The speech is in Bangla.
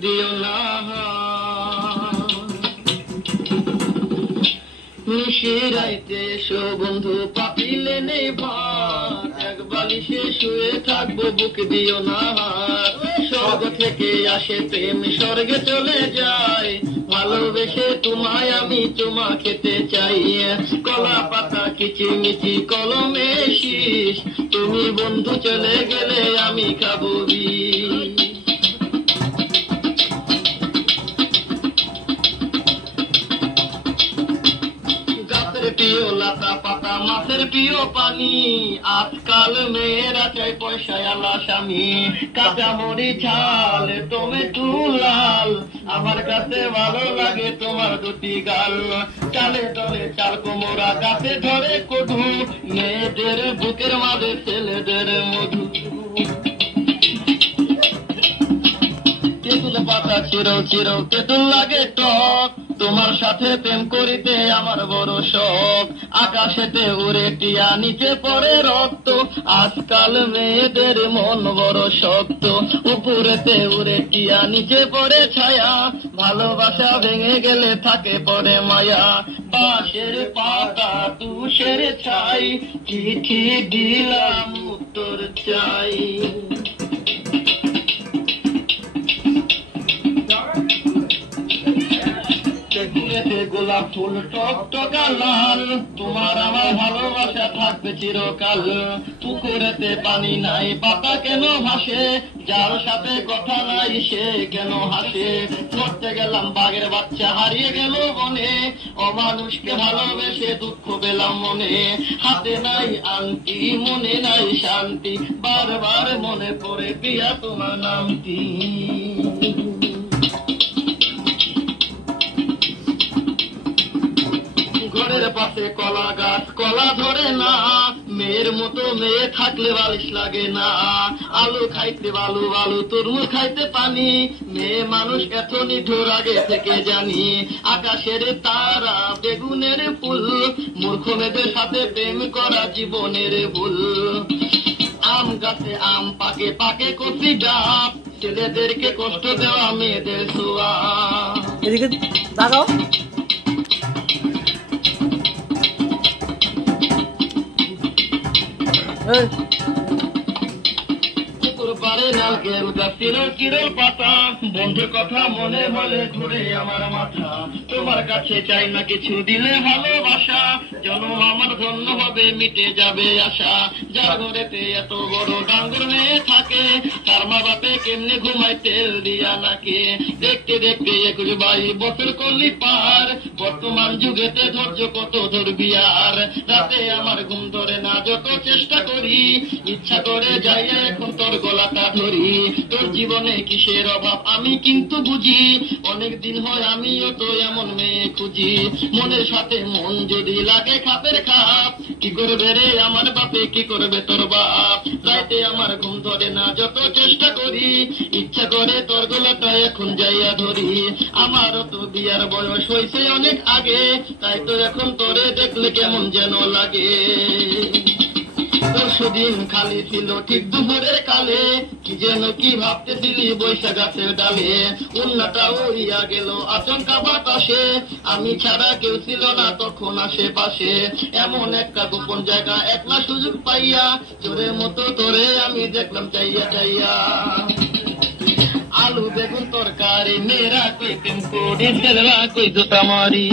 দিও না নিশিরাইতে এসো বন্ধু পাতিলে নেই ভাত এক বালিশে শুয়ে থাকবো বুক দিও না স্বর্গ থেকে আসে প্রেম স্বর্গে চলে যায় ভালোবেসে তোমায় আমি চুমা খেতে চাই কলা পাতা কিচিমিচি কলমে শীষ তুমি বন্ধু চলে গেলে আমি খাবো বিষ প্রিয় লতা পাতা মাছের প্রিয় পানি আজকাল মেয়েরা চাই পয়সায় আলা স্বামী কাঁচা মরি ঝাল টমেটো লাল আমার কাছে ভালো লাগে তোমার দুটি গাল চালে চলে চাল কোমরা গাছে ধরে কটু মেয়েদের বুকের মাঝে ছেলেদের মধু তেঁতুল পাতা চিরো চিরো তেঁতুল লাগে টক তোমার সাথে প্রেম করিতে আমার বড় শখ আকাশেতে উড়ে টিয়া নিচে পড়ে রক্ত আজকাল মেয়েদের মন বড় শক্ত উপরেতে উড়ে টিয়া নিচে পড়ে ছায়া ভালোবাসা ভেঙে গেলে থাকে পড়ে মায়া বাঁশের পাতা তুষের ছাই চিঠি দিলাম উত্তর চাই গোলাপ ফুল টকটকা লাল তোমার আমার ভালোবাসা থাকবে চিরকাল পুকুরেতে পানি নাই পাতা কেন ভাসে যার সাথে কথা নাই সে কেন হাসে মরতে গেলাম বাঘের বাচ্চা হারিয়ে গেল বনে অমানুষকে ভালোবেসে দুঃখ পেলাম মনে হাতে নাই আংটি মনে নাই শান্তি বারবার মনে পড়ে প্রিয়া তোমার নামটি ঘরের পাশে কলা গাছ কলা ধরে না মেয়ের মতো মেয়ে থাকলে বালিশ লাগে না আলু খাইতে বালু বালু তরমুজ খাইতে পানি মেয়ে মানুষ এত নিঠুর আগে থেকে জানি আকাশের তারা বেগুনের ফুল মূর্খ মেয়েদের সাথে প্রেম করা জীবনের ভুল আম গাছে আম পাকে পাকে কফি ডাব ছেলেদেরকে কষ্ট দেওয়া মেয়েদের সোয়া এদিকে দাঁড়াও কিরল পাতা বন্ধুর কথা মনে হলে ঘুরে আমার মাথা তোমার কাছে চাই না কিছু দিলে ভালোবাসা জন্ম আমার ধন্য হবে মিটে যাবে আশা যার ঘরেতে এত বড় ডাঙ্গর মেয়ে থাকে তার মা বাপে কেমনে ঘুমায় তেল দিয়া নাকে দেখতে দেখতে 21 বছর করলি পার বর্তমান যুগেতে ধৈর্য কত ধরবি আর রাতে আমার ঘুম ধরে না যত চেষ্টা করি ইচ্ছা করে যাই এখন তোর গলাটা ধরি তোর জীবনে কিসের অভাব আমি কিন্তু বুঝি অনেক দিন হয় আমিও তো এমন মেয়ে খুঁজি মনের সাথে মন যদি লাগে খাপের খাপ কি করবে রে আমার বাপে কি করবে তোর বাপ রাতে আমার ঘুম ধরে না যত চেষ্টা করি ইচ্ছা করে তোর গলাটা এখন যাইয়া ধরি আমারও তো বিয়ার বয়স হয়েছে অনেক আগে তাই তো এখন তোরে দেখলে কেমন যেন লাগে পরশুদিন খালি ছিল ঠিক দুপুরের কালে কি যেন কি ভাবতেছিলি বৈশাখ গাছের ডালে উন্নাটা উড়িয়া গেল আচমকা বাতাসে আমি ছাড়া কেউ ছিল না তখন আশেপাশে এমন একটা গোপন জায়গা একলা সুযোগ পাইয়া চোরের মতো তোরে আমি দেখলাম চাইয়া চাইয়া আলু বেগুন তরকারি মেয়েরা কই প্রেম করি ছেলেরা কই জুতা মারি